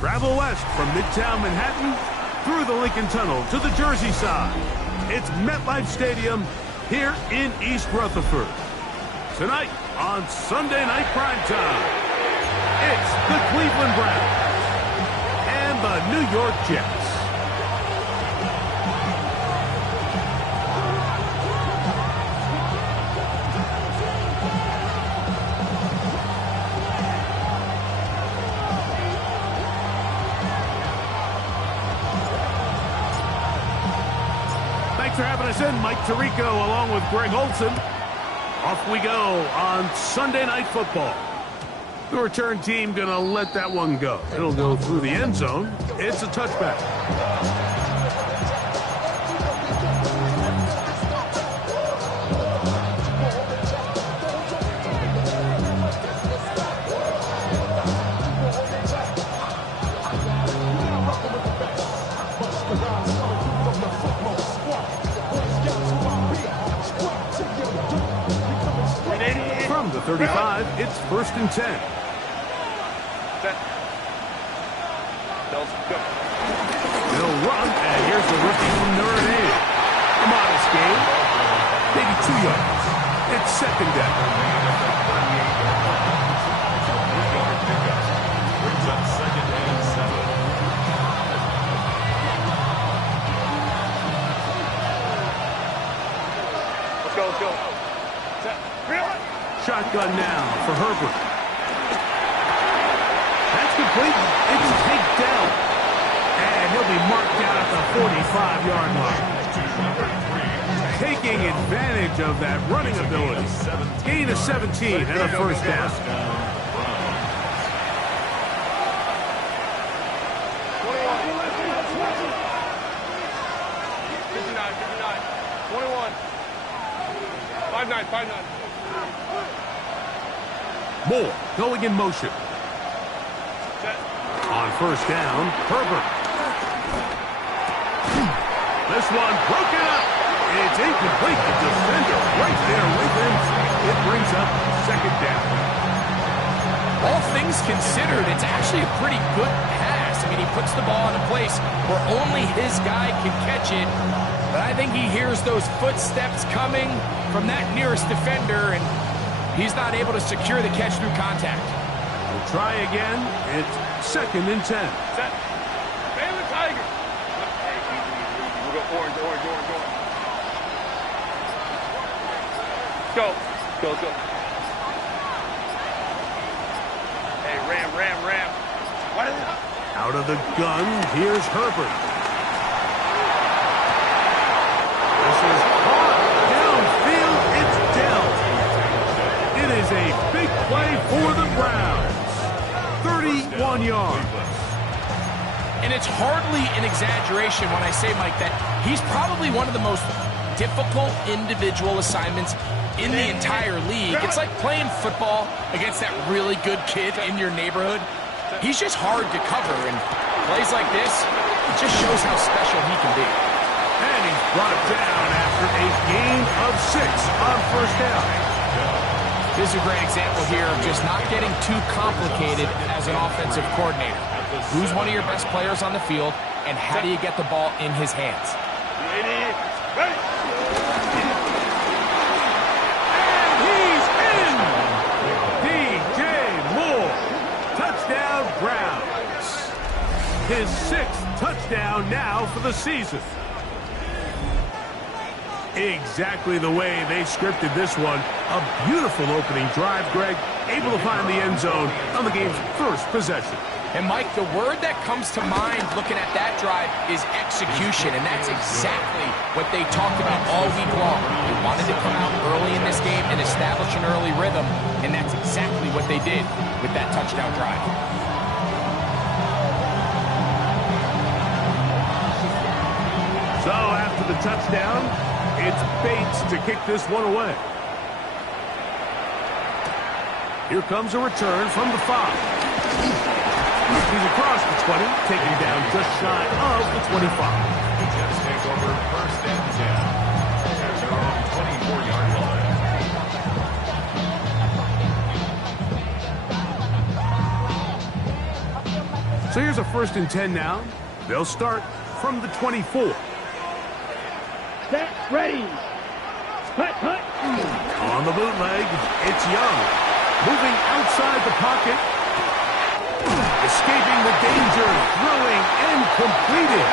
Travel west from Midtown Manhattan through the Lincoln Tunnel to the Jersey side. It's MetLife Stadium here in East Rutherford. Tonight on Sunday Night Primetime, it's the Cleveland Browns and the New York Jets. For having us in, Mike Tirico along with Greg Olson. Off we go on Sunday Night Football. The return team gonna let that one go. It'll go through the end zone. It's a touchback. From the 35, it's 1st and 10. Set. They'll run, and here's the rookie from Notre Dame. A modest game, maybe 2 yards. It's 2nd down. Brings up 2nd and 7. Let's go. Set. Shotgun now for Herbert. That's complete. It's takedown. And he'll be marked down at the 45-yard line. Taking advantage of that running ability. Gain of 17 and a 1st down. 21. 5-9. Moore going in motion. Set. On 1st down, Herbert. This one broken up. It's incomplete. The defender right there with him. It brings up 2nd down. All things considered, it's actually a pretty good pass. I mean, he puts the ball in a place where only his guy can catch it. But I think he hears those footsteps coming from that nearest defender, and he's not able to secure the catch through contact. We'll try again. It's 2nd and 10. Set. Baylor Tiger. We'll go orange. Go. Hey, ram. What is it? Out of the gun, here's Herbert. This is caught. Downfield, it's Dell. It is a big play for the Browns. 31 yards. And it's hardly an exaggeration when I say, Mike, that he's probably one of the most difficult individual assignments in the entire league. It's like playing football against that really good kid in your neighborhood. He's just hard to cover, and plays like this, it just shows how special he can be. And he's brought down after a gain of 6 on 1st down. This is a great example here of just not getting too complicated as an offensive coordinator. Who's one of your best players on the field, and how do you get the ball in his hands? Ready. And he's in! DJ Moore. Touchdown Browns. His 6th touchdown now for the season. Exactly the way they scripted this one. A beautiful opening drive, Greg. Able to find the end zone on the game's 1st possession. And, Mike, the word that comes to mind looking at that drive is execution, and that's exactly what they talked about all week long. They wanted to come out early in this game and establish an early rhythm, and that's exactly what they did with that touchdown drive. So after the touchdown, it's Bates to kick this one away. Here comes a return from the 5. He's across the 20, taken down just shy of the 25. The Jets take over first and 10 at their own 24-yard line. So here's a first and 10 now. They'll start from the 24. Set, ready. Hut, hut. On the bootleg, it's Young. Moving outside the pocket. Escaping the danger, throwing and completing.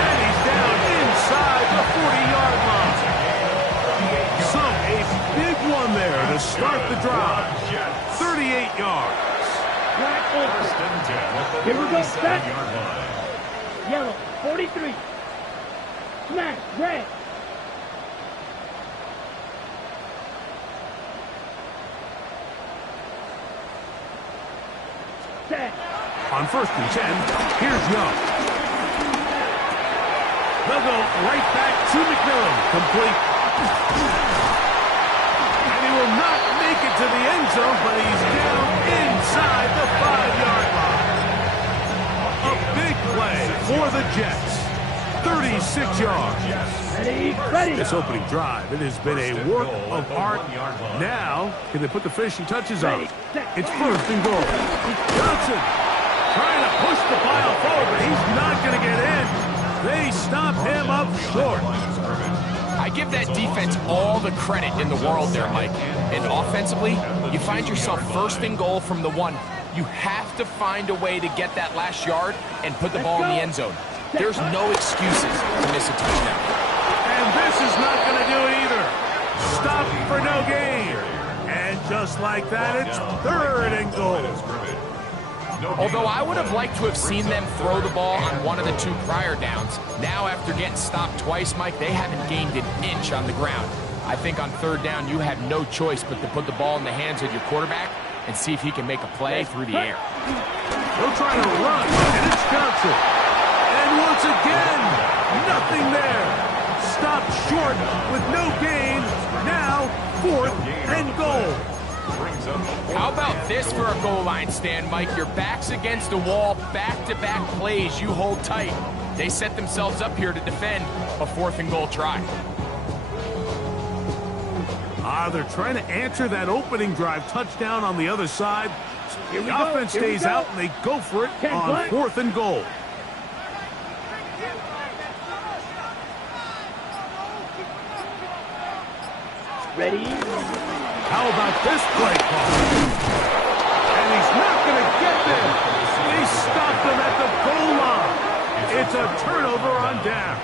And he's down inside the 40-yard line. So a big one there to start the drive. 38 yards. Flag over. First and 10 at the Here we go, set. 37-yard line. Yellow, 43. Smash, red. Set. On first and 10, here's Young. They'll go right back to McMillan. Complete. And he will not make it to the end zone, but he's down inside the 5-yard line. A big play for the Jets. 36 yards. Ready, ready. This opening drive, it has been a work of art. Now, can they put the finishing touches on? It's first and goal. Johnson trying to push the pile forward, but he's not going to get in. They stop him up short. I give that defense all the credit in the world there, Mike. And offensively, you find yourself first and goal from the 1. You have to find a way to get that last yard and put the ball in the end zone. There's no excuses to miss a touchdown. And this is not going to do it either. Stop for no gain. And just like that, it's third and goal. Although I would have liked to have seen them throw the ball on one of the 2 prior downs, now after getting stopped twice, Mike, they haven't gained an inch on the ground. I think on third down, you have no choice but to put the ball in the hands of your quarterback and see if he can make a play through the air. They'll try to run, and it's Johnson. And once again, nothing there. Stopped short with no gain. Now, fourth and goal. How about this for a goal line stand, Mike? Your back's against the wall, back-to-back plays, you hold tight. They set themselves up here to defend a 4th and goal try. They're trying to answer that opening drive touchdown on the other side. Here we The go, offense here we stays go. out, and they go for it Ten on play. 4th and goal. Ready. How about this play call? And he's not going to get there. They stopped him at the goal line. It's a turnover on downs.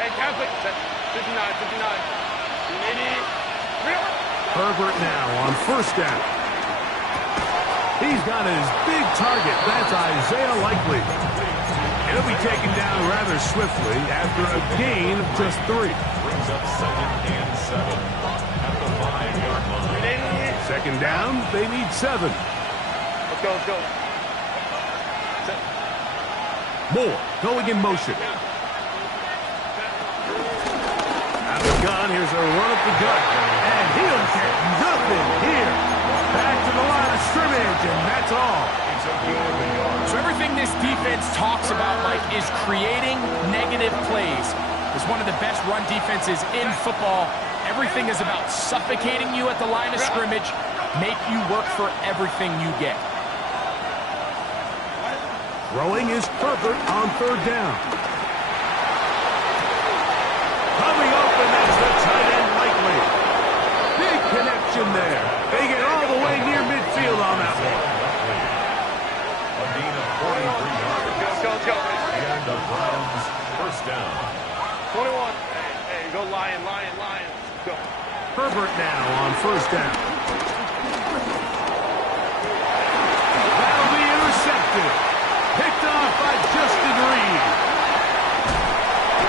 Hey, Catholic, 59, 59. Herbert now on first down. He's got his big target. That's Isaiah Likely. He'll be taken down rather swiftly after a gain of just 3. Brings up second and 7 at the 5-yard line. Second down, they need 7. Let's go, let's go. Moore going in motion. Out of the gun, here's a run up the gut. And he'll get nothing here. Back to the line of scrimmage, and that's all. So everything this defense talks about, Mike, is creating negative plays. It's one of the best run defenses in football. Everything is about suffocating you at the line of scrimmage, make you work for everything you get. Throwing is Herbert on third down. Coming open, that's the tight end Likely. Big connection there. They get all the way near midfield on that one. A gain of 43 yards. Let's go, let's go. And the Browns first down. 21. Hey, go Lion, Lion, Lion. Go. Herbert now on first down. That'll be intercepted. Picked off by Justin Reed.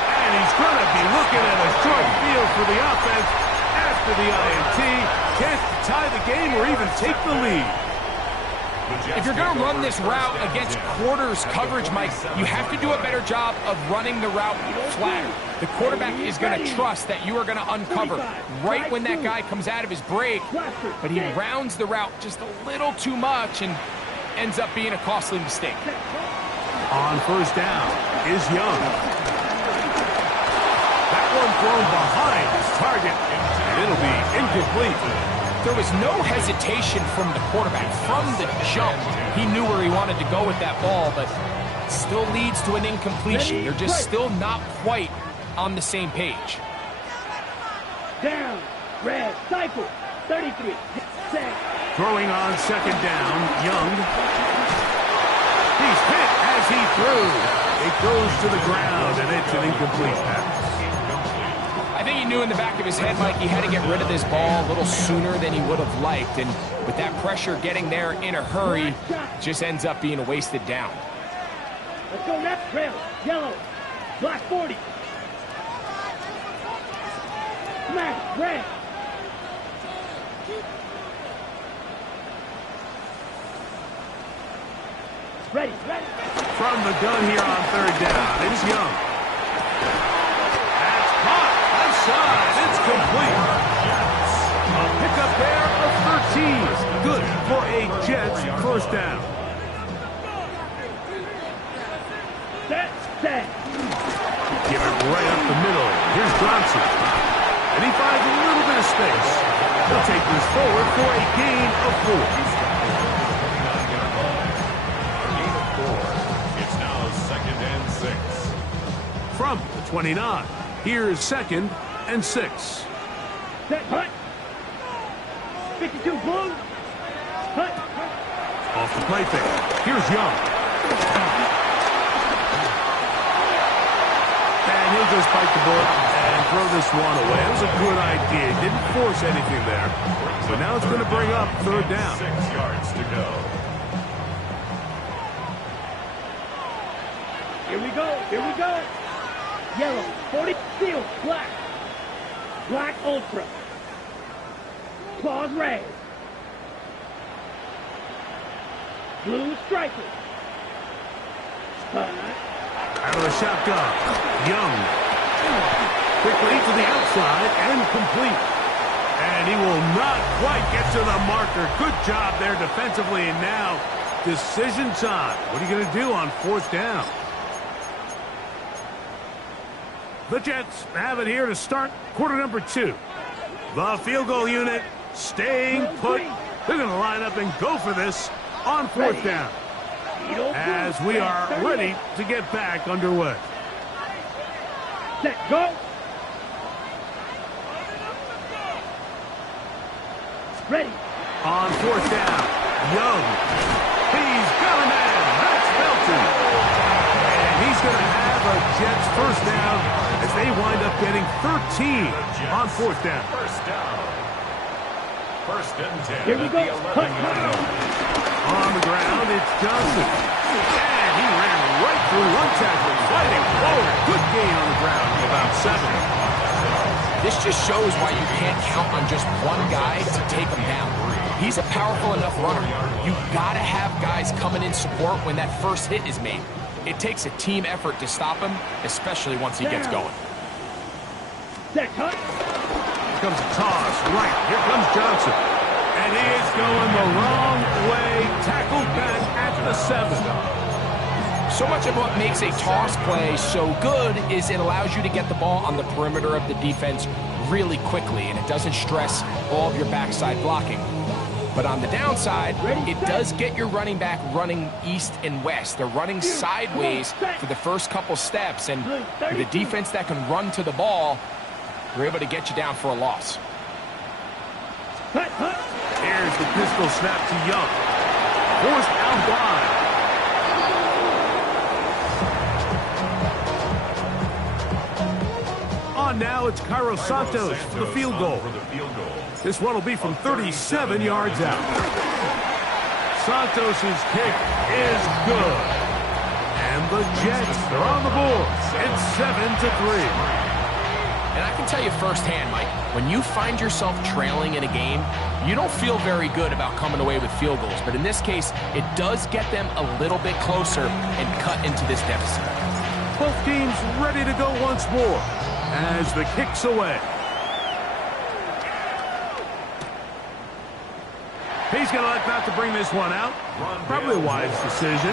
And he's going to be looking at a short field for the offense after the INT. Chance to tie the game or even take the lead. If you're going to run this route against quarters coverage, Mike, you have to do a better job of running the route flatter. The quarterback is going to trust that you are going to uncover right when that guy comes out of his break, but he rounds the route just a little too much and ends up being a costly mistake. On first down is Young. That one thrown behind his target, and it'll be incomplete. There was no hesitation from the quarterback. From the jump, he knew where he wanted to go with that ball, but still leads to an incompletion. They're just still not quite on the same page. Down, red, cycle, 33, set. Throwing on second down, Young. He's hit as he threw. It goes to the ground, and it's an incomplete pass. I think he knew in the back of his head, Mike, he had to get rid of this ball a little sooner than he would have liked. And with that pressure getting there in a hurry, just ends up being a wasted down. Let's go left, trail, yellow, black 40. Smash, red. Ready, ready. From the gun here on third down, it's Young. That's caught. Left side. It's complete. A pickup there of 13. Good for a Jets first down. Set. Give it right up the middle. Here's Johnson. And he finds a little bit of space. He'll take this forward for a gain of 4. From the 29, here's second and 6. Set, hut. 52, blue. Hut. Off the play fake. Here's Young. And he'll just bite the bullet and throw this one away. It was a good idea. Didn't force anything there. But now it's going to bring up third down. 6 yards to go. Here we go. Here we go. Yellow, 40, steel, black. Black ultra. Claws red. Blue striker. Out of the shotgun. Young. Quickly to the outside and complete. And he will not quite get to the marker. Good job there defensively. And now decision time. What are you going to do on fourth down? The Jets have it here to start quarter number 2. The field goal unit staying put. They're going to line up and go for this on fourth down. As we are ready to get back underway. Set, go. Ready. On fourth down, Young. He's got a man. That's Belton. And he's going to have a Jets first down as they wind up getting 13 on fourth down. First down. First and 10. Here we go. On the ground, it's Johnson. And he ran right through one tackle, fighting forward. Good gain on the ground of about 7. This just shows why you can't count on just one guy to take him down. He's a powerful enough runner. You've got to have guys coming in support when that first hit is made. It takes a team effort to stop him, especially once he gets going. Set, cut. Here comes a toss. Right. Here comes Johnson. And he is going the wrong way. Tackled back at the 7. So much of what makes a toss play so good is it allows you to get the ball on the perimeter of the defense really quickly, and it doesn't stress all of your backside blocking. But on the downside, it does get your running back running east and west. They're running sideways for the first couple steps, and with a defense that can run to the ball, they're able to get you down for a loss. Here's the pistol snap to Young. Forced out wide. On now, it's Cairo Santos for the field goal. This one will be from 37 yards out. Santos' kick is good. And the Jets are on the board. It's 7-3. And I can tell you firsthand, Mike, when you find yourself trailing in a game, you don't feel very good about coming away with field goals. But in this case, it does get them a little bit closer and cut into this deficit. Both teams ready to go once more as the kick's away. He's going to elect not to bring this one out. Probably a wise decision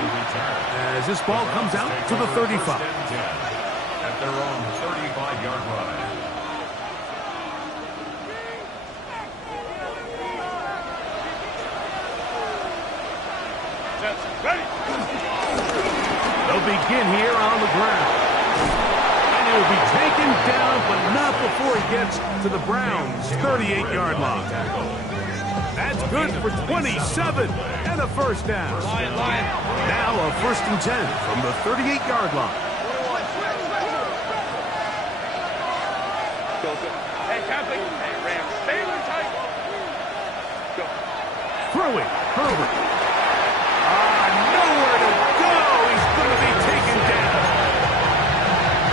as this ball comes out to the 35. At their own 35-yard line. Ready. They'll begin here on the ground. And he will be taken down, but not before he gets to the Browns' 38-yard line. That's good for 27 and a first down. Now a 1st and 10 from the 38-yard line. Go. Hey, Catholic. Hey, Rams. Stay tight. Go. Throwing, Herbert. Nowhere to go. He's going to be taken down.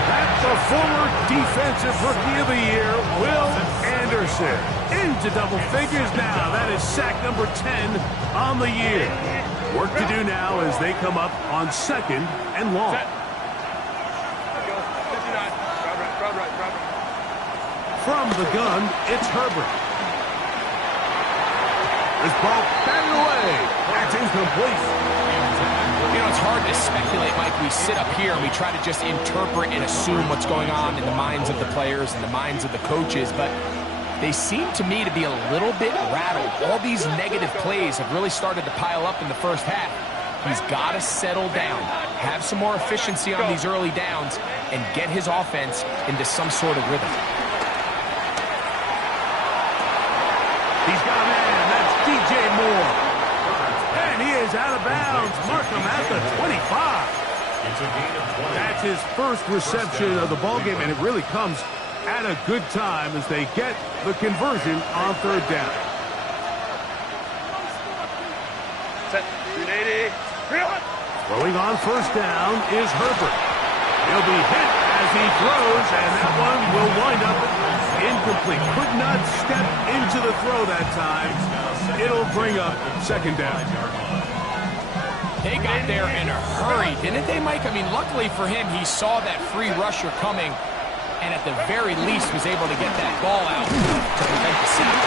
That's the former Defensive Rookie of the Year, Will Anderson. Into double figures now. That is sack number 10 on the year. Work to do now as they come up on 2nd and long. Set. Go. 59. Crowd right. From the gun, it's Herbert. This ball batted away. That's incomplete. You know, it's hard to speculate, Mike. We sit up here and we try to just interpret and assume what's going on in the minds of the players and the minds of the coaches, but they seem to me to be a little bit rattled. All these negative plays have really started to pile up in the first half. He's got to settle down, have some more efficiency on these early downs, and get his offense into some sort of rhythm. He's got a man. That's DJ Moore. And he is out of bounds. Mark him at the 25. It's a gain of 20. That's his first reception of the ballgame, and it really comes at a good time as they get the conversion on 3rd down. Set. 380. Throwing on 1st down is Herbert. He'll be hit as he throws, and that one will wind up incomplete. Could not step into the throw that time. It'll bring up 2nd down. They got there in a hurry, didn't they, Mike? I mean, luckily for him, he saw that free rusher coming, and at the very least was able to get that ball out to prevent the sack.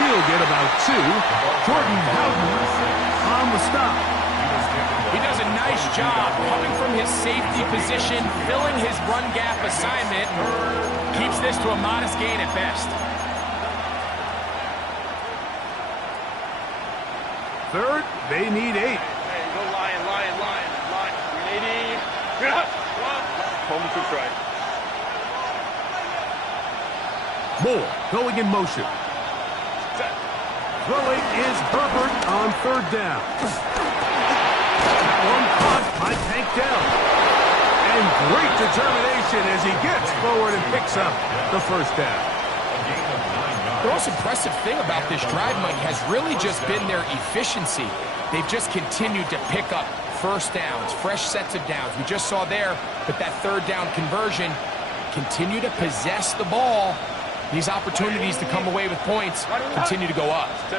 He'll get about 2. Jordan Howden on the stop. He does a nice job coming from his safety position, filling his run gap assignment, keeps this to a modest gain at best. 3rd, they need 8. Hey, go line. 380. Home to strike. Moore going in motion. Set. Throwing is Herbert on 3rd down. One caught by Tank Dell. And great determination as he gets forward and picks up the 1st down. The most impressive thing about this drive, Mike, has really just been their efficiency. They've just continued to pick up 1st downs, fresh sets of downs. We just saw there with that 3rd down conversion, continue to possess the ball. These opportunities to come away with points continue to go up. They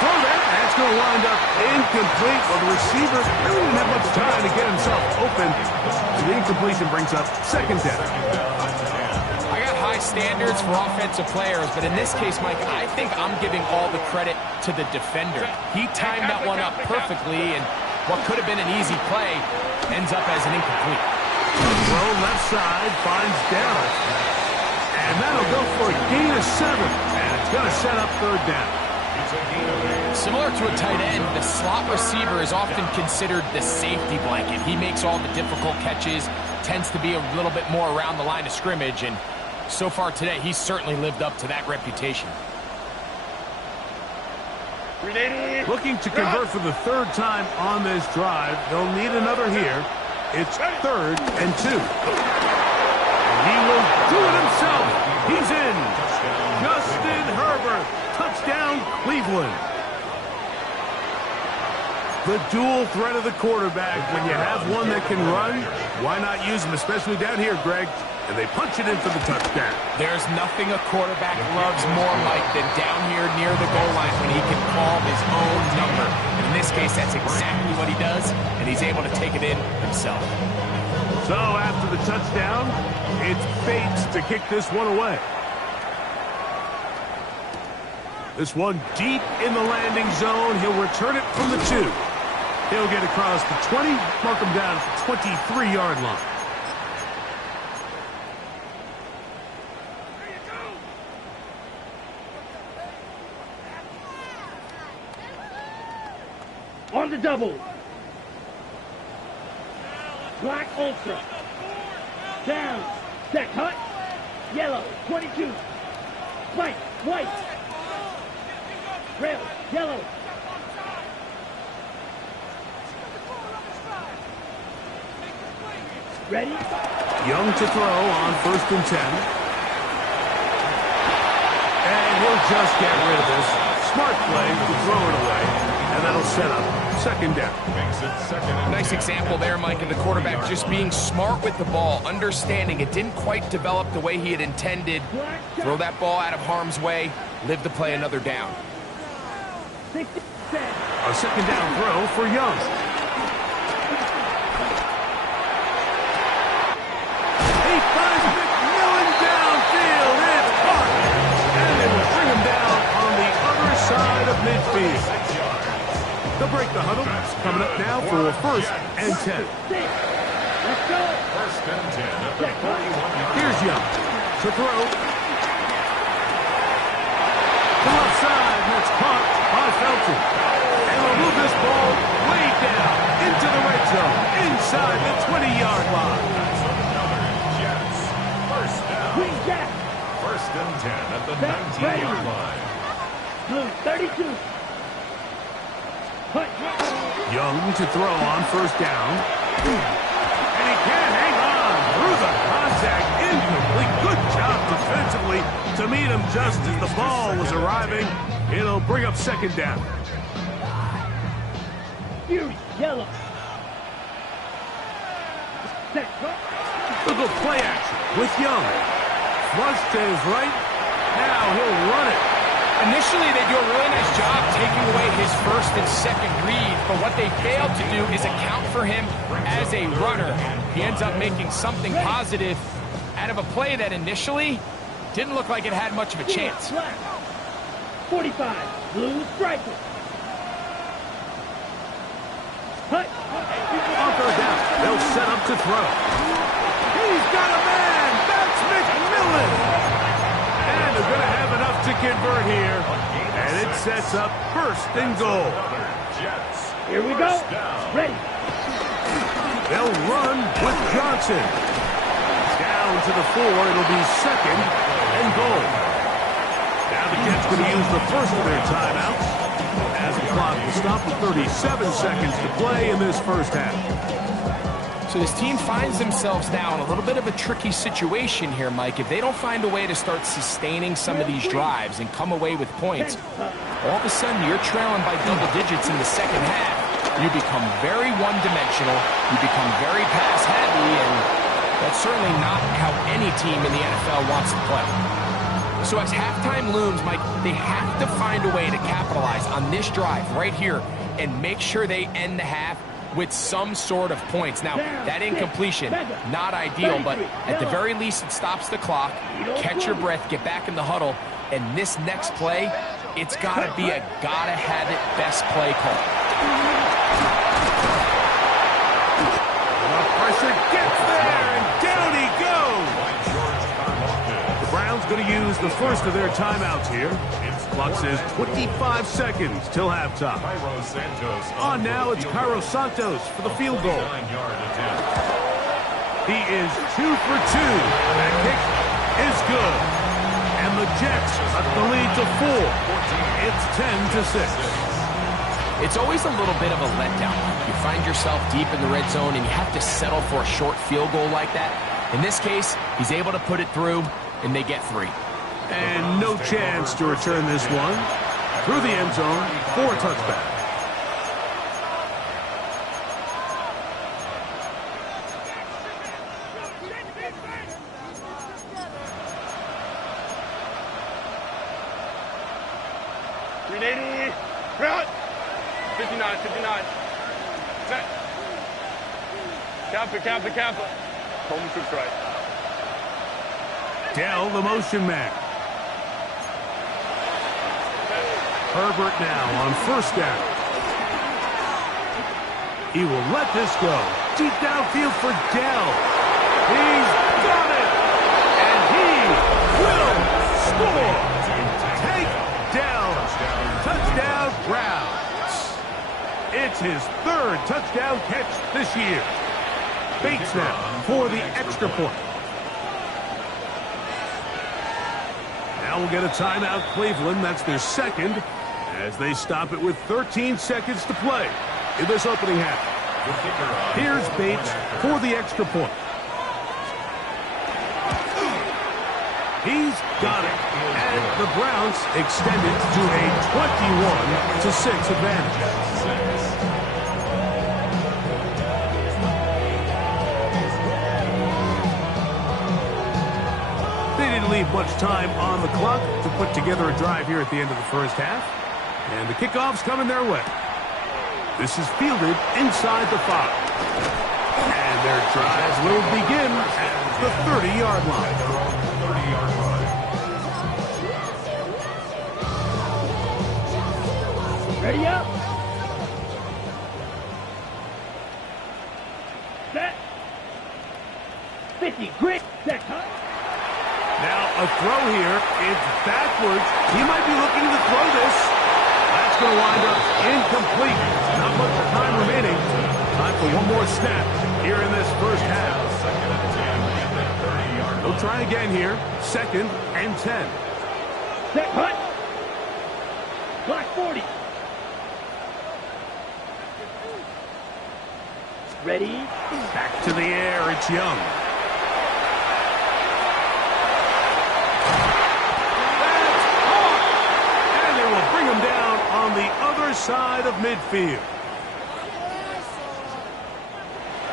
throw that. That's going to wind up incomplete. Well, the receiver really didn't have much time to get himself open. So the incompletion brings up 2nd down. I got high standards for offensive players, but in this case, Mike, I think I'm giving all the credit to the defender. He timed that one up perfectly, and what could have been an easy play ends up as an incomplete. Throw left side, finds Dell. And that'll go for a gain of 7. And it's going to set up 3rd down. Similar to a tight end, the slot receiver is often considered the safety blanket. He makes all the difficult catches, tends to be a little bit more around the line of scrimmage, and so far today, he's certainly lived up to that reputation. Looking to convert for the 3rd time on this drive. They'll need another here. It's 3rd and 2. And he will do it himself. He's in. Justin Herbert. Touchdown, Cleveland. The dual threat of the quarterback. When you have one that can run, why not use him, especially down here, Greg? And they punch it in for the touchdown. There's nothing a quarterback loves more, Mike, than down here near the goal line when he can call his own number. And in this case, that's exactly what he does, and he's able to take it in himself. So after the touchdown, it's Bates to kick this one away. This one deep in the landing zone. He'll return it from the 2. He'll get across the 20, mark him down at the 23-yard line. On the double. Black ultra. Down. Set cut. Yellow. 22. Spike. White. Red. Yellow. Ready? Young to throw on 1st and 10. And he'll just get rid of this. Smart play to throw it away. And that'll set up 2nd down. Makes it 2nd and Nice 10. example there, Mike, of the quarterback just being smart with the ball, understanding it didn't quite develop the way he had intended. Throw that ball out of harm's way, live to play another down. 60. A 2nd down throw for Young. He finds McMillan downfield. It's caught. And they will bring him down on the other side of midfield. They'll break the huddle. Coming up now for a 1st and 10. Let's go. 1st and 10 at the 41-yard Here's Young to throw. To left side, and it's caught by Felton. And they'll move this ball way down into the red zone, inside the 20-yard line. Jets. 1st down. Green Jack. 1st and 10 at the Set, 19-yard ready. line. Blue 32. Hut. Young to throw on 1st down. And he can't hang on through the contact. Incomplete. Good job defensively to meet him just as the ball was arriving. It'll bring up 2nd down. Fury. Yellow. Set. Look at play action with Young. Flush to his right. Now he'll run it. Initially, they do a really nice job taking away his 1st and 2nd read, but what they failed to do is account for him as a runner. He ends up making something positive out of a play that initially didn't look like it had much of a chance. Black. 45. Blue striker. Hut. On 3rd down, they'll set up to throw. He's got a man. That's McMillan. And they're going to have enough to convert here. And it sets up 1st and goal. Jets. Here we go. Ready. They'll run with Johnson. Down to the 4. It'll be 2nd and goal. Now the Jets going to use the first of their timeouts as the clock will stop with 37 seconds to play in this 1st half. So this team finds themselves now in a little bit of a tricky situation here, Mike. If they don't find a way to start sustaining some of these drives and come away with points, all of a sudden you're trailing by double digits in the 2nd half. You become very one-dimensional, you become very pass-heavy, and that's certainly not how any team in the NFL wants to play. So as halftime looms, Mike, they have to find a way to capitalize on this drive right here and make sure they end the half with some sort of points. Now, that incompletion, not ideal, but at the very least, it stops the clock. Catch your breath, get back in the huddle, and this next play, it's got to be a gotta-have-it best play call. The pressure gets there, and down he goes. The Browns going to use the first of their timeouts here. Clock says 25 seconds till halftime. On now, it's Cairo Santos for the field goal. He is 2 for 2. That kick is good. And the Jets up the lead to 4. It's 10-6. It's always a little bit of a letdown. You find yourself deep in the red zone and you have to settle for a short field goal like that. In this case, he's able to put it through, and they get 3. And no chance to return this one through the end zone for a touchback. 380. Route. 59, 59. Set. Kappa. Home to right. Dell, the motion man. Herbert now on first down. He will let this go. Deep downfield for Dell. He's got it. And he will score. Take Dell. Touchdown Browns. It's his third touchdown catch this year. Bates now for the extra point. Now we'll get a timeout, Cleveland. That's their second, as they stop it with 13 seconds to play in this opening half. Here's Bates for the extra point. He's got it. And the Browns extend it to a 21-6 advantage. Leave much time on the clock to put together a drive here at the end of the first half. And the kickoff's coming their way. This is fielded inside the 5. And their drive will begin at the 30-yard line. Ready up. Set. 50, grit, set, huh? Now a throw here. It's backwards. He might be looking to throw this. That's going to wind up incomplete. Not much time remaining. Time for one more snap here in this first half. We'll try again here. 2nd and 10. Set, cut. Block 40. Ready. Back to the air. It's Young. On the other side of midfield.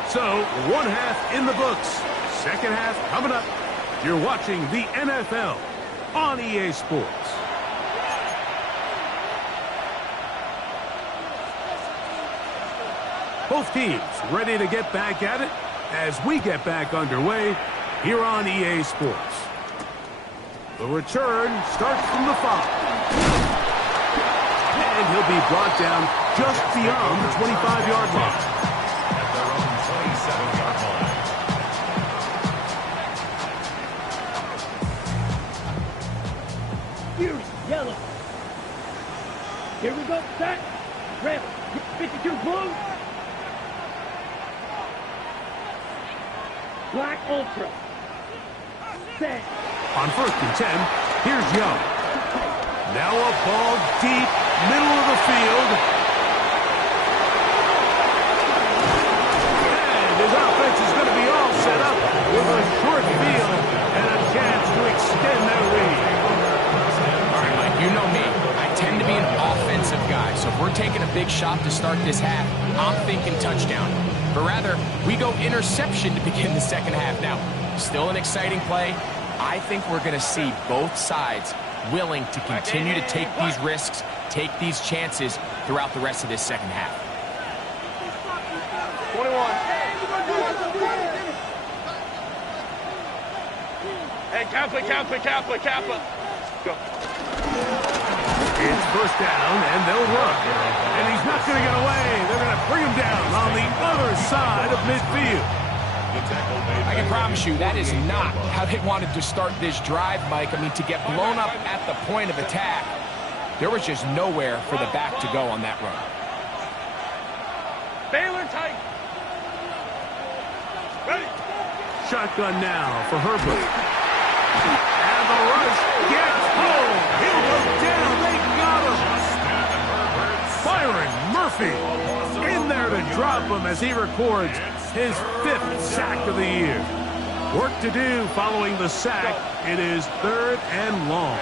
So, one half in the books. Second half coming up. You're watching the NFL on EA Sports. Both teams ready to get back at it as we get back underway here on EA Sports. The return starts from the 5. And he'll be brought down just beyond the 25-yard line. At their own 27-yard line. Fury, yellow. Here we go, set. Rebel, 52 blue. Black ultra. Set. On 1st and 10, here's Young. Now a ball deep, middle of the field. And his offense is going to be all set up with a short field and a chance to extend their lead. All right, Mike, you know me. I tend to be an offensive guy, so if we're taking a big shot to start this half, I'm thinking touchdown. But rather, we go interception to begin the second half. Now, still an exciting play. I think we're going to see both sides willing to continue to take these risks, take these chances throughout the rest of this second half. 21. Hey, Kappa. Go. It's first down, and they'll run. And he's not going to get away. They're going to bring him down on the other side of midfield. I can promise you that is not how they wanted to start this drive, Mike. I mean, to get blown up at the point of attack, there was just nowhere for the back to go on that run. Baylor tight. Ready. Shotgun now for Herbert. And the rush gets home. He'll go down. They got him. Byron Murphy in there to drop him as he records his 5th sack of the year. Work to do following the sack. It is 3rd and long.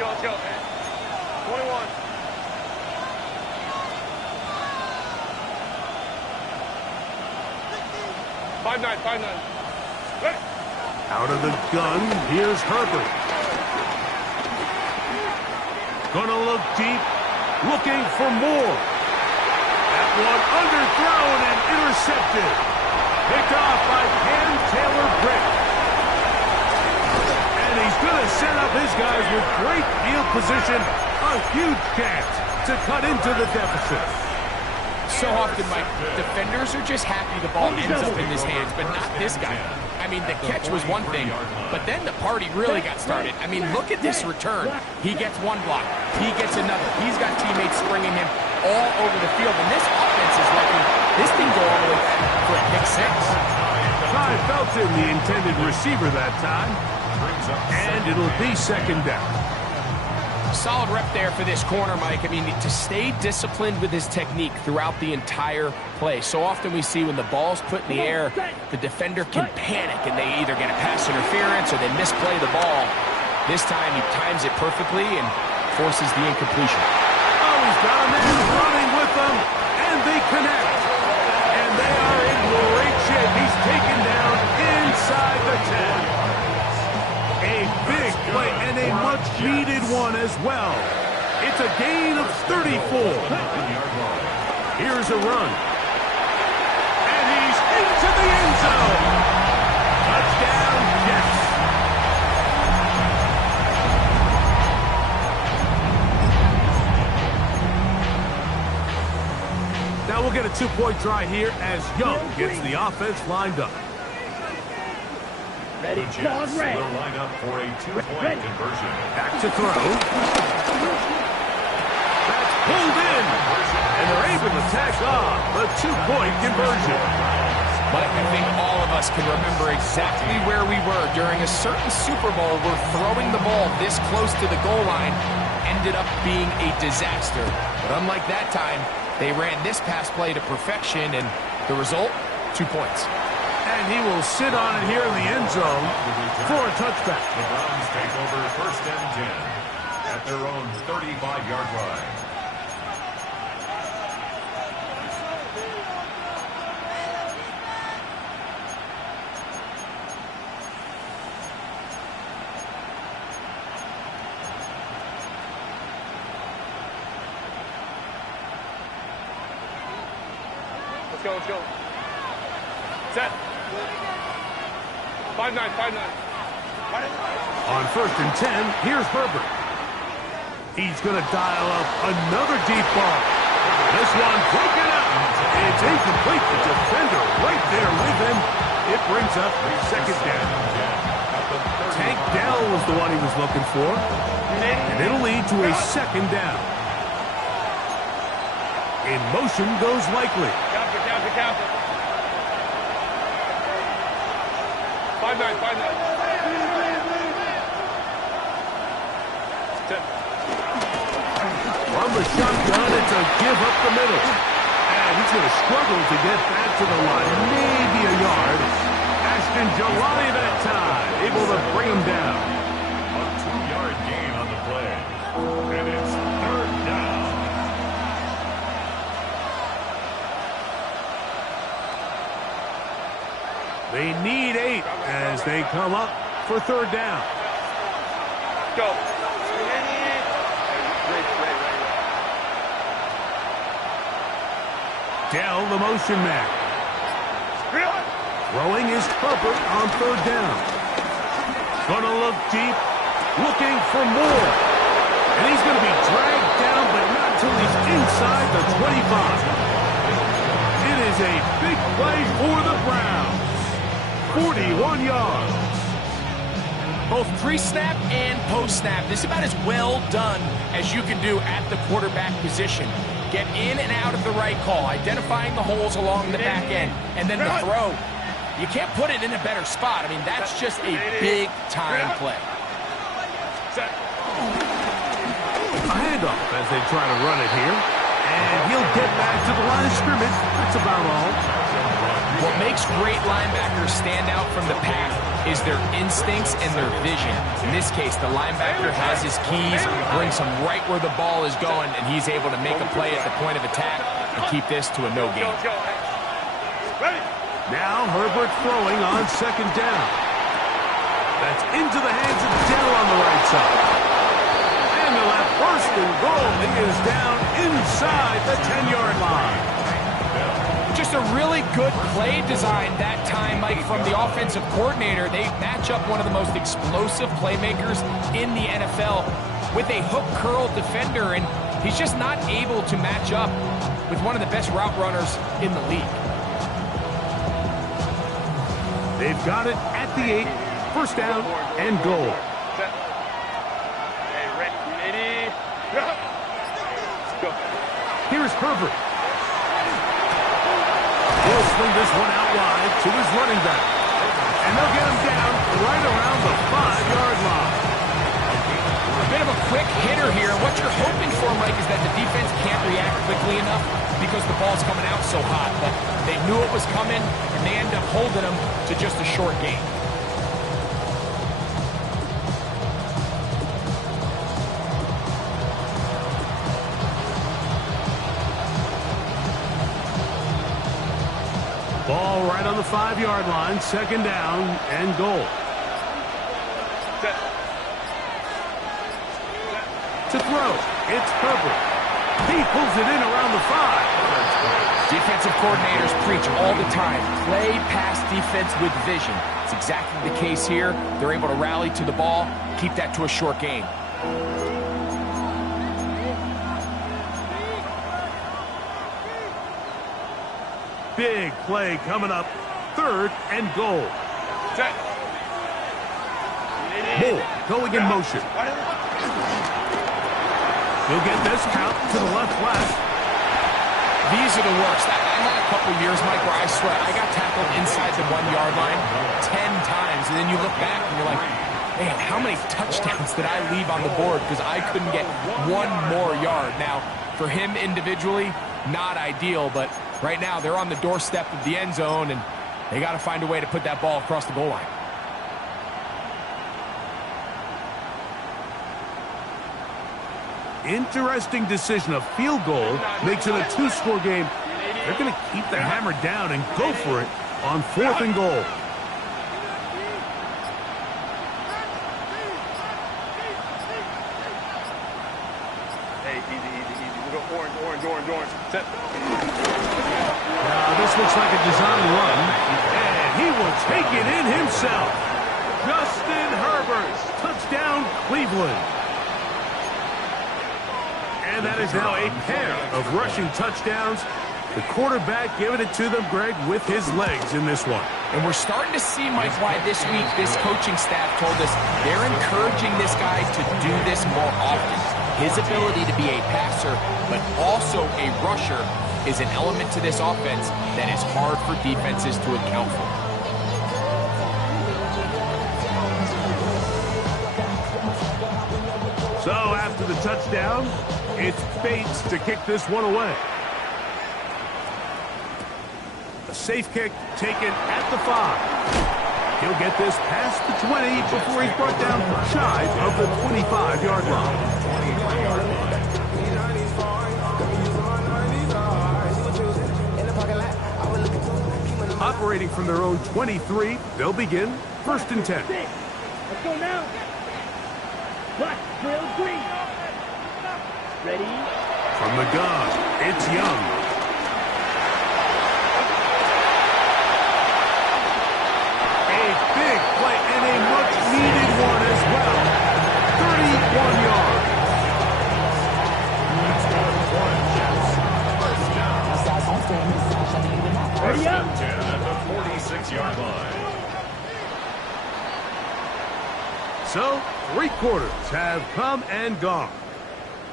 Let's go. 21. Five nine. Ready. Out of the gun, here's Herbert. Gonna look deep, looking for more. That one underthrown and intercepted. Picked off by Cam Taylor-Britt. And he's gonna set up his guys with great field position. A huge chance to cut into the deficit. So often, Mike, defenders are just happy the ball ends up in his hands, but not this guy. I mean, the catch was one thing, but then the party really got started. I mean, look at this return. He gets one block. He gets another. He's got teammates springing him all over the field, and this offense is letting this thing go all the way back for a pick six. Ty Felton, the intended receiver that time, and it'll be second down. Solid rep there for this corner, Mike. I mean, to stay disciplined with his technique throughout the entire play. So often we see when the ball's put in the air, the defender can panic and they either get a pass interference or they misplay the ball. This time he times it perfectly and forces the incompletion. Oh, he's got a man running with them, and they connect. And they are in great shape. He's taken down inside the 10. A big play and a much-needed one as well. It's a gain of 34. Here's a run. And he's into the end zone. Touchdown, Jets. Now we'll get a two-point try here as Young gets the offense lined up. Ready, The Jets red. will line up for a two-point conversion. Back to throw. That's pulled in. And they're able to tack on the two-point conversion. Mike, I think all of us can remember exactly where we were during a certain Super Bowl where throwing the ball this close to the goal line ended up being a disaster. But unlike that time, they ran this pass play to perfection, and the result, 2 points. And he will sit on it here in the end zone for a touchback. The Browns take over first and 10 at their own 35-yard line. Let's go, let's go. Set. 5-9, 5-9. On first and 10, here's Herbert. He's going to dial up another deep ball. This one broken up. It's incomplete. The defender right there with him. It brings up second down. Tank Dell was the one he was looking for. And it'll lead to a second down. In motion goes Likely. Counter. 5-9, 5-9. From the shotgun, it's a give up the middle. And he's going to struggle to get back to the line. Maybe a yard. Ashton Jelani that time, able to bring him down. A 2-yard gain on the play. And it's third down. They need 8 as they come up for third down. Go. Dell, the motion man. Throwing is Herbert on third down. Gonna look deep, looking for more. And he's going to be dragged down, but not until he's inside the 25. It is a big play for the Browns. 41 yards. Both pre-snap and post-snap, this is about as well done as you can do at the quarterback position. Get in and out of the right call, identifying the holes along the back end, and then the throw. You can't put it in a better spot. I mean, that's just a big-time play. A handoff as they try to run it here. And he'll get back to the line of scrimmage. That's about all. What makes great linebackers stand out from the pack is their instincts and their vision. In this case, the linebacker has his keys, brings him right where the ball is going, and he's able to make a play at the point of attack and keep this to a no gain. Now Herbert throwing on second down. That's into the hands of Dell on the right side. And they'll First and goal. He is down inside the 10-yard line. Just a really good play design that time, Mike, from the offensive coordinator. They match up one of the most explosive playmakers in the NFL with a hook curl defender, and he's just not able to match up with one of the best route runners in the league. They've got it at the 8. First down and goal. Set. Hey, ready? Let's go. Here's Herbert. He'll swing this one out wide to his running back. And they'll get him down right around the 5-yard line. A bit of a quick hitter here. What you're hoping for, Mike, is that the defense can't react quickly enough because the ball's coming out so hot. But they knew it was coming, and they end up holding him to just a short gain. Ball right on the 5-yard line. Second down and goal. Set. To throw, it's Herbert. He pulls it in around the 5. Defensive coordinators preach all the time, play pass defense with vision. It's exactly the case here. They're able to rally to the ball, keep that to a short gain. Big play coming up. Third and goal. Set. Moore going in motion. He'll get this out to the left flat. These are the worst. I had a couple years, Mike, where I swear I got tackled inside the 1-yard line 10 times, and then you look back and you're like, man, how many touchdowns did I leave on the board because I couldn't get one more yard? Now, for him individually, not ideal, but right now they're on the doorstep of the end zone, and they got to find a way to put that ball across the goal line. Interesting decision. A field goal makes it a 2-score game. They're going to keep the hammer down and go for it on 4th and goal. Hey, easy. We go orange. Set. Now this looks like a design run, and he will take it in himself. Justin Herbert, touchdown Cleveland. And that is now a pair of rushing touchdowns. The quarterback giving it to them, Greg, with his legs in this one. And we're starting to see, Mike, why this week this coaching staff told us they're encouraging this guy to do this more often. His ability to be a passer, but also a rusher, is an element to this offense that is hard for defenses to account for. So after the touchdown, it's Bates to kick this one away. A safe kick taken at the 5. He'll get this past the 20 before he's brought down shy of the 25-yard line. Operating from their own 23, they'll begin 1st and 10. Let's go now. Black, trail, green. Ready? From the gun, it's Young. A big play and a much-needed one as well. 31 yards. Ready up. 10 at the 46-yard line. So, 3 quarters have come and gone.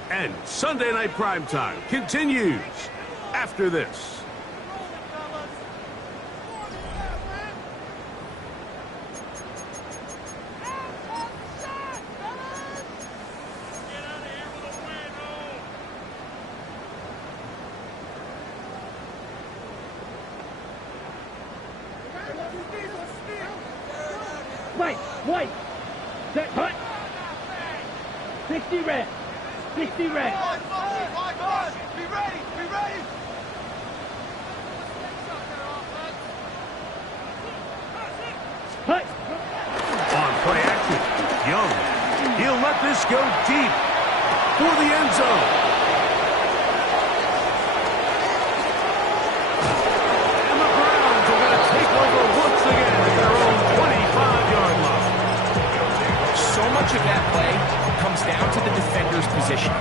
And Sunday Night Primetime continues after this. White. Set. Cut. 60 red. 60 red. Be ready. Cut. On play action, Young. He'll let this go deep. for the end zone. And the Browns are going to take over once again at their own 25-yard line. So much of that play comes down to the defender's position.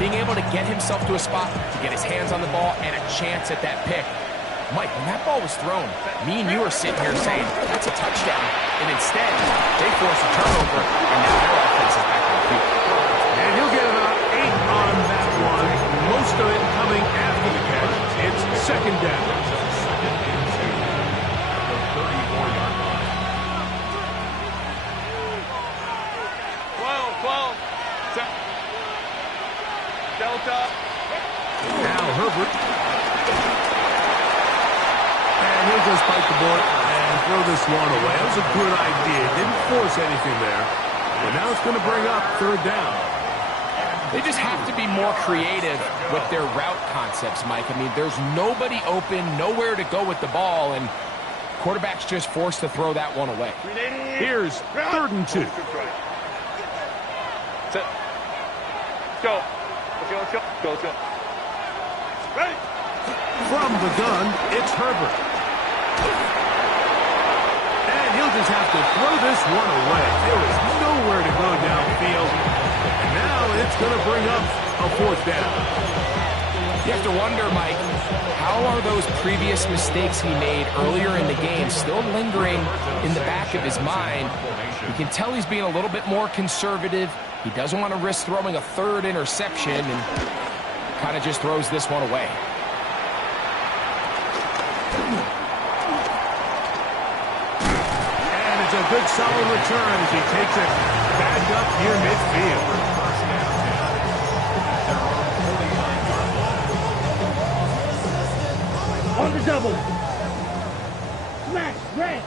Being able to get himself to a spot, to get his hands on the ball, and a chance at that pick. Mike, when that ball was thrown, me and you are sitting here saying, that's a touchdown. And instead, they force a turnover, and now their offense is back on the field. And he'll get about 8 on that one. Most of it coming after the catch. It's second down. Second and 2. The 34-yard line. 12. Set. Delta. Now Herbert. And he'll just bite the bullet and throw this one away. That was a good idea. Didn't force anything there. But now it's going to bring up third down. They just have to be more creative with their route concepts, Mike. I mean, there's nobody open, nowhere to go with the ball, and quarterback's just forced to throw that one away. Here's third and 2. Set. Go. Let's go. Ready. From the gun, it's Herbert. And he'll just have to throw this one away. There was nowhere to go downfield. And now it's going to bring up a fourth down. You have to wonder, Mike, how are those previous mistakes he made earlier in the game still lingering in the back of his mind? You can tell he's being a little bit more conservative. He doesn't want to risk throwing a third interception and kind of just throws this one away. And it's a good solid return as he takes it back up near midfield. First down 10. Their own 49-yard line. On the double. Smash. Red.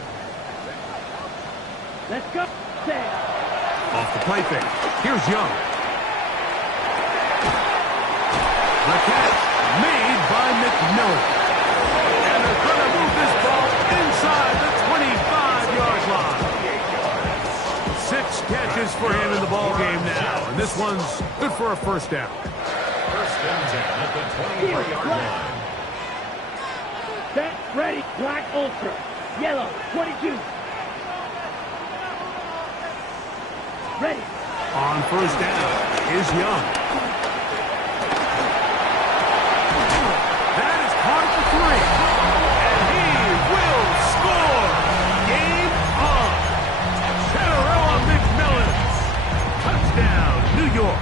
Let's go. Set. Off the play fake. Here's Young. The catch made by McMillan. And they're going to move this ball inside the 25-yard line. 6 catches for him in the ball game now. And this one's good for a first down. First and 10 at the 23-yard line. Set. Ready. Black Ultra. Yellow. 22. Ready. On first down is Young. That is caught for 3. And he will score. Game on. Tenerella McMillan. Touchdown, New York.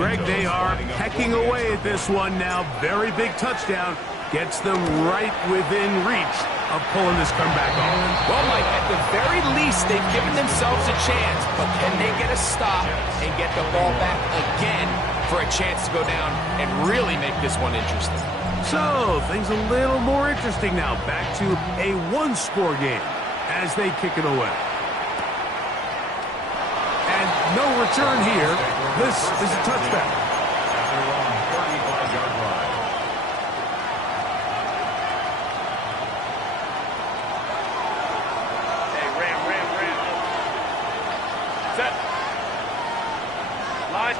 Greg, they are pecking away at this one now. Very big touchdown. Gets them right within reach of pulling this comeback off. Well, Mike, at the very least, they've given themselves a chance, but can they get a stop and get the ball back again for a chance to go down and really make this one interesting? So, things a little more interesting now. Back to a one-score game as they kick it away. And no return here. This is a touchdown. Their own 35-yard line. Hey, ram. Set. Line.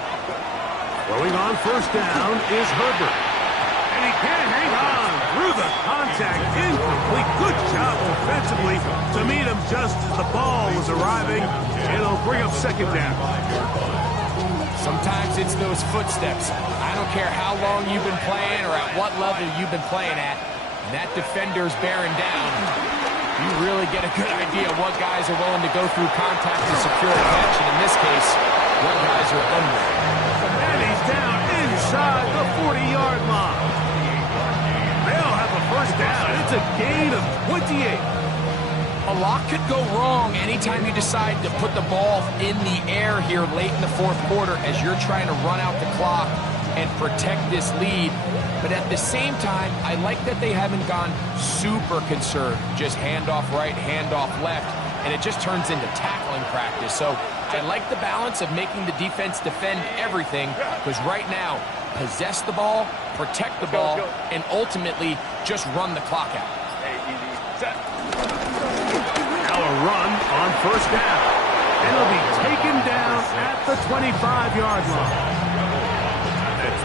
Throwing on first down is Herbert. And he can't hang on through the contact. Incomplete. Good job defensively to meet him just as the ball was arriving. It'll bring up second down. Sometimes it's those footsteps. I don't care how long you've been playing or at what level you've been playing at. That defender's bearing down. You really get a good idea of what guys are willing to go through contact to secure a catch, and in this case, what guys are unwilling. And he's down inside the 40-yard line. They'll have a first down. It's a gain of 28. A lot could go wrong anytime you decide to put the ball in the air here late in the fourth quarter as you're trying to run out the clock and protect this lead. But at the same time, I like that they haven't gone super conserved. Just handoff right, handoff left, and it just turns into tackling practice. So I like the balance of making the defense defend everything, because right now, possess the ball, protect the ball, and ultimately just run the clock out. Hey, easy. Set. Now a run on first down. And he'll be taken down at the 25-yard line. That's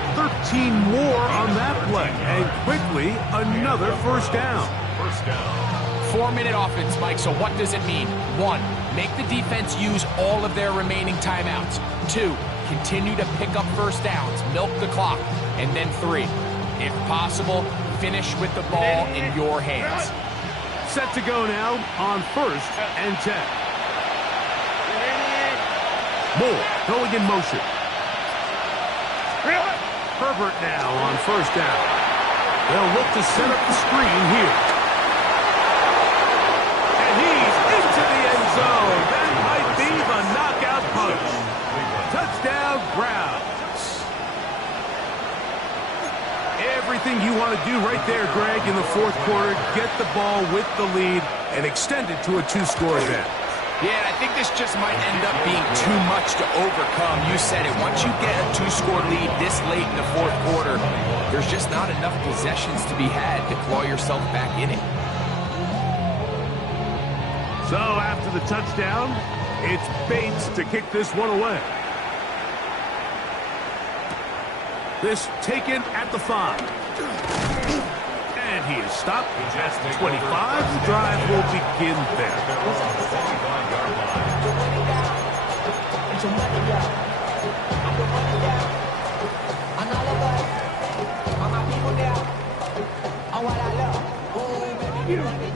13 more on that play. And quickly, another first down. 4-minute offense, Mike, so what does it mean? 1, make the defense use all of their remaining timeouts. 2, continue to pick up first downs, milk the clock. And then 3, if possible, finish with the ball in your hands. Set to go now on 1st and 10. Moore going in motion. Herbert now on 1st down. They'll look to set up the screen here. And he's into the end zone. That might be the knockout punch. Touchdown, Browns. Everything you want to do right there, Greg, in the 4th quarter. Get the ball with the lead and extend it to a 2-score advantage. Yeah, I think this just might end up being too much to overcome. You said it. Once you get a 2-score lead this late in the 4th quarter, there's just not enough possessions to be had to claw yourself back in it. So after the touchdown, it's Bates to kick this one away. This taken at the 5. And he is stopped at the 25. The drive will begin there.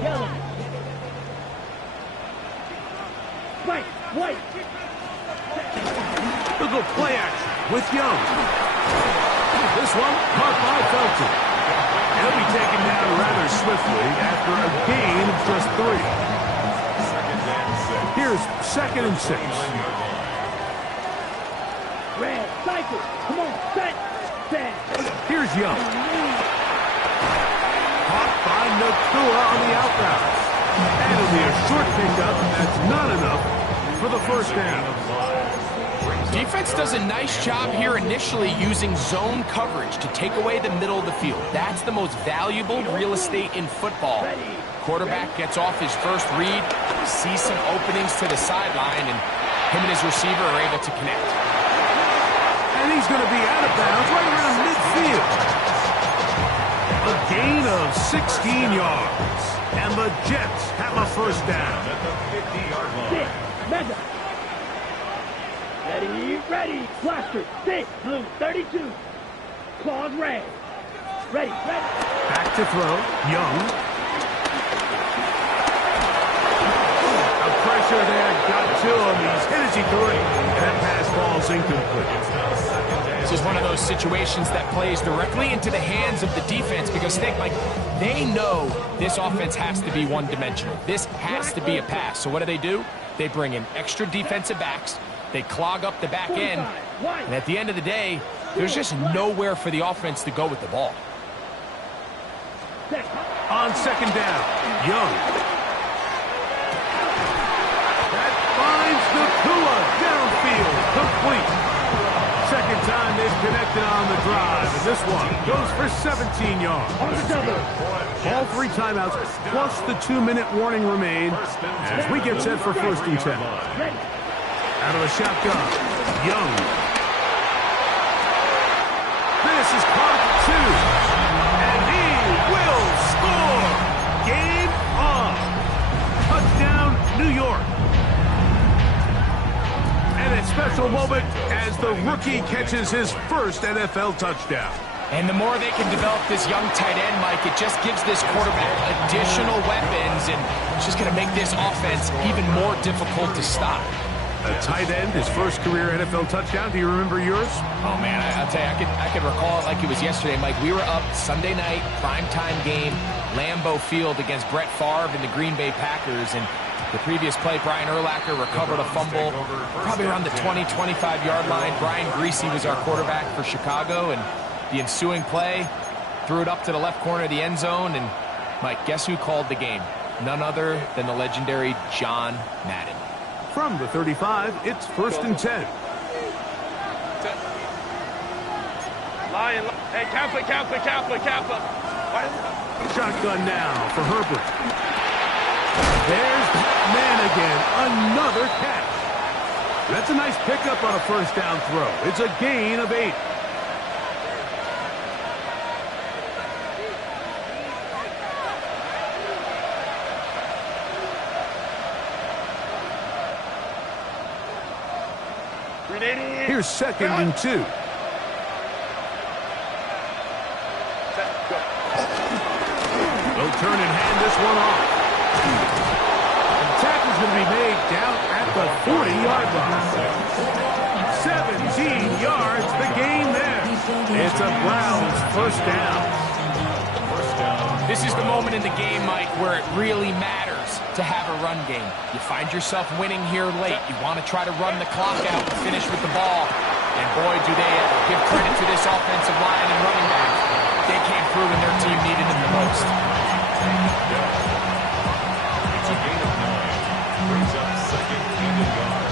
Yellow. White. Look at play action with Young. This one caught by Felton. He'll be taken down rather swiftly after a gain of just 3. Here's 2nd and 6. Red, cycle. Come on, set. Here's Young. Caught by Nakua on the outbound. And it'll be a short pickup. That's not enough for the first down. Defense does a nice job here initially using zone coverage to take away the middle of the field. That's the most valuable real estate in football. Quarterback gets off his first read, sees some openings to the sideline, and him and his receiver are able to connect. And he's going to be out of bounds right around midfield. A gain of 16 yards. And the Jets have a first down. Mega. Ready. Blaster. 6. Blue. 32. Claws red. Ready. Back to throw. Young. A pressure there got to him. He's hit as he threw it. And that pass falls incomplete. This is one of those situations that plays directly into the hands of the defense because think, like, they know this offense has to be one-dimensional. This has to be a pass. So what do? They bring in extra defensive backs. They clog up the back end. And at the end of the day, there's just nowhere for the offense to go with the ball. On 2nd down, Young. That finds Nakua downfield, complete. 2nd time they've connected on the drive, and this one goes for 17 yards. All 3 timeouts plus the 2-minute warning remain as we get set for 1st and 10. Out of the shotgun, Young. This is caught at 2, and he will score. Game on. Touchdown, New York. And a special moment as the rookie catches his first NFL touchdown. And the more they can develop this young tight end, Mike, it just gives this quarterback additional weapons, and it's just going to make this offense even more difficult to stop. A tight end, his first career NFL touchdown. Do you remember yours? Oh, man, I'll tell you, I could recall it like it was yesterday, Mike. We were up Sunday night, primetime game, Lambeau Field against Brett Favre and the Green Bay Packers, and the previous play, Brian Urlacher recovered a fumble probably around the 20, 25-yard line. Brian Greasy was our quarterback for Chicago, and the ensuing play, threw it up to the left corner of the end zone, and, Mike, guess who called the game? None other than the legendary John Madden. From the 35, it's 1st and 10. Lion. Hey, Kaplan. Shotgun now for Herbert. There's that man again. Another catch. That's a nice pickup on a first down throw. It's a gain of 8. Here's 2nd and 2. Set, go. They'll turn and hand this one off. The tackle's going to be made down at the 40-yard line. 17 yards, the gain there. It's a Browns first down. This is the moment in the game, Mike, where it really matters to have a run game. You find yourself winning here late. You want to try to run the clock out and finish with the ball. And boy, do they ever. Give credit to this offensive line and running back. They came through when their team needed them the most. It's a gain of 9. Brings up 2nd and a yard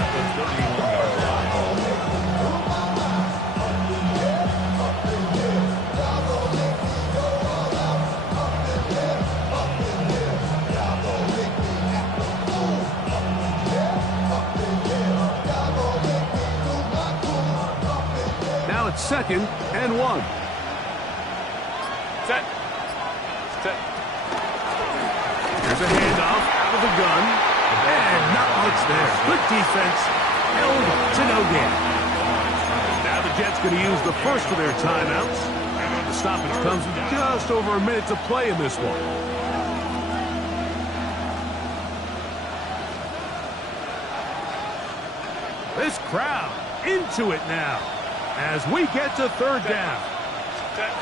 at the 31-yard line. Now it's 2nd and 1. Set. Set. Here's a handoff out of the gun. And not much there. Good defense. Held to no gain. Now the Jets going to use the first of their timeouts. The stoppage comes with just over a minute to play in this one. This crowd into it now as we get to 3rd down. Set.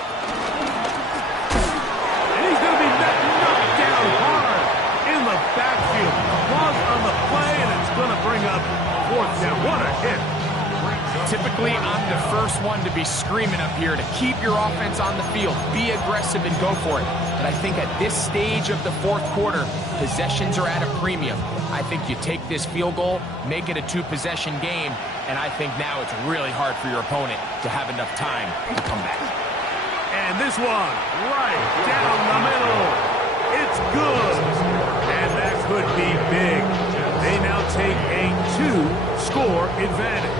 And he's going to be knocked down hard in the backfield. Pause on the play, and it's going to bring up 4th down. What a hit. Typically, I'm the first one to be screaming up here to keep your offense on the field. Be aggressive and go for it. But I think at this stage of the 4th quarter, possessions are at a premium. I think you take this field goal, make it a 2-possession game, and I think now it's really hard for your opponent to have enough time to come back. And this one right down the middle. It's good. And that could be big. They now take a 2-score advantage.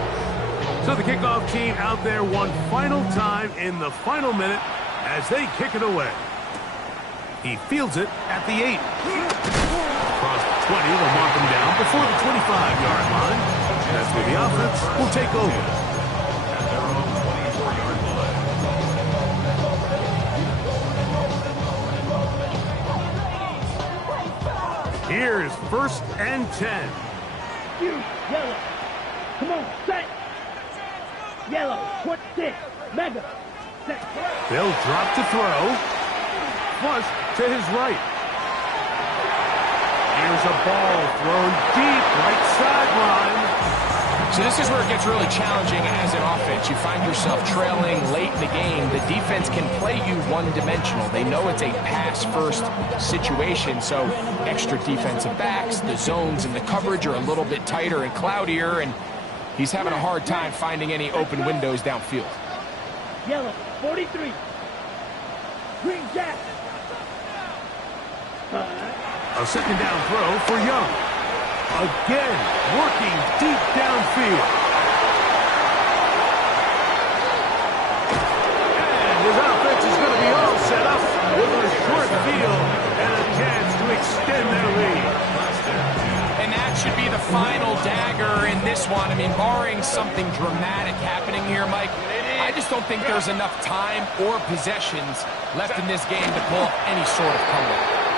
So the kickoff team out there one final time in the final minute as they kick it away. He fields it at the 8. Across the 20, they'll mark him down before the 25-yard line. That's where the offense will take over. At their own 24-yard line. Here's 1st and 10. You, yellow. Come on, set. Yellow, 26. Mega. Set. They'll drop to throw. Flush to his right. Here's a ball thrown deep right sideline. So this is where it gets really challenging as an offense. You find yourself trailing late in the game. The defense can play you one-dimensional. They know it's a pass-first situation, so extra defensive backs, the zones and the coverage are a little bit tighter and cloudier, and he's having a hard time finding any open windows downfield. Yellow, 43. Green Jack. A 2nd down throw for Young. Again, working deep downfield. And his offense is going to be all set up with a short field and a chance to extend their lead. And that should be the final dagger in this one. I mean, barring something dramatic happening here, Mike, I just don't think there's enough time or possessions left in this game to pull up any sort of comeback.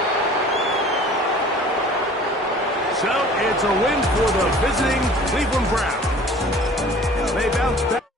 So it's a win for the visiting Cleveland Browns. They bounce back.